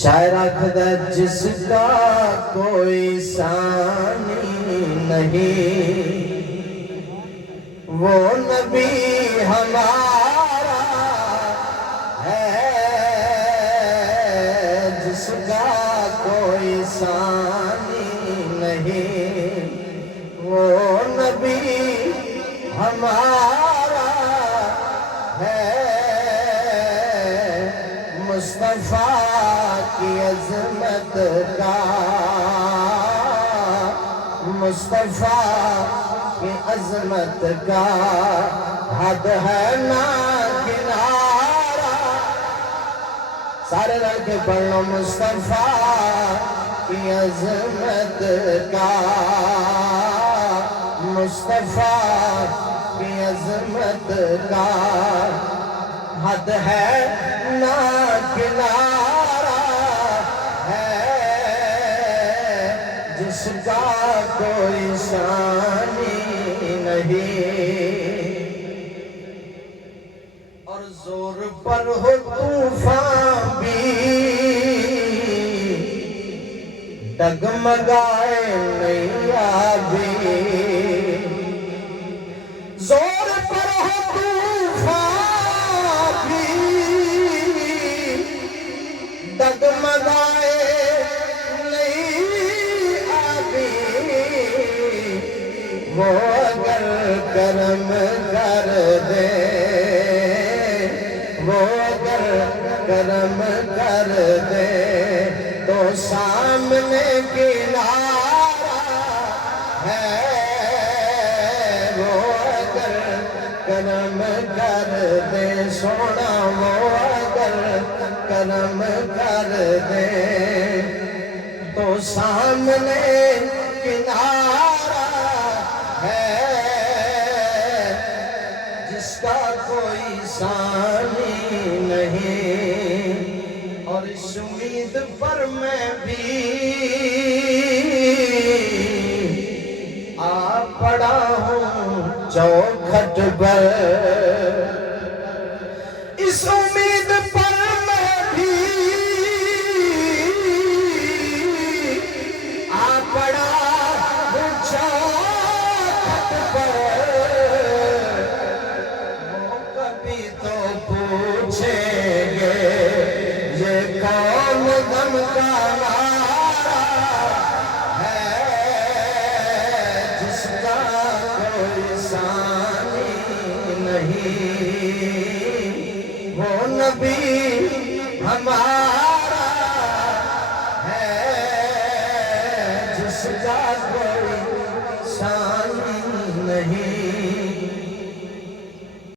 شاعر آکھدا جس کا کوئی ثانی نہیں وہ نبی ہمارا ہے، جس کا کوئی ثانی نہیں وہ نبی ہمارا ہے، مصطفیٰ کی عظمت کا، مصطفیٰ کی عظمت کا حد ہے نہ کنارہ، سارے رل کے پڑھ لو مصطفیٰ کی عظمت کا، مصطفیٰ کی عظمت کا حد ہے نہ کنارہ ہے، جس کا کوئی ثانی نہیں، اور زور پر ہو طوفان بھی ڈگمگائے نہیں آبی، زور پر ہو طوفان بھی ڈگمگائے نہیں آبی، وہ اگر کرم کر دے، وہ اگر کرم کر دے تو سامنے کنارہ ہے، وہ اگر کرم کر دے سونا، وہ اگر کرم کر دے تو سامنے کنارہ ہے، جس کا کوئی ثانی نہیں، اور اس امید پر میں بھی آ پڑا ہوں چوکھٹ پر، اس امید پر میں بھی آ پڑا ہوں چوکھٹ پر، وہ کبھی تو پوچھیں گے یہ کون دم کا نعرہ ہے، جس کا کوئی ثانی نہیں وہ نبی ہمارا ہے، جس کا کوئی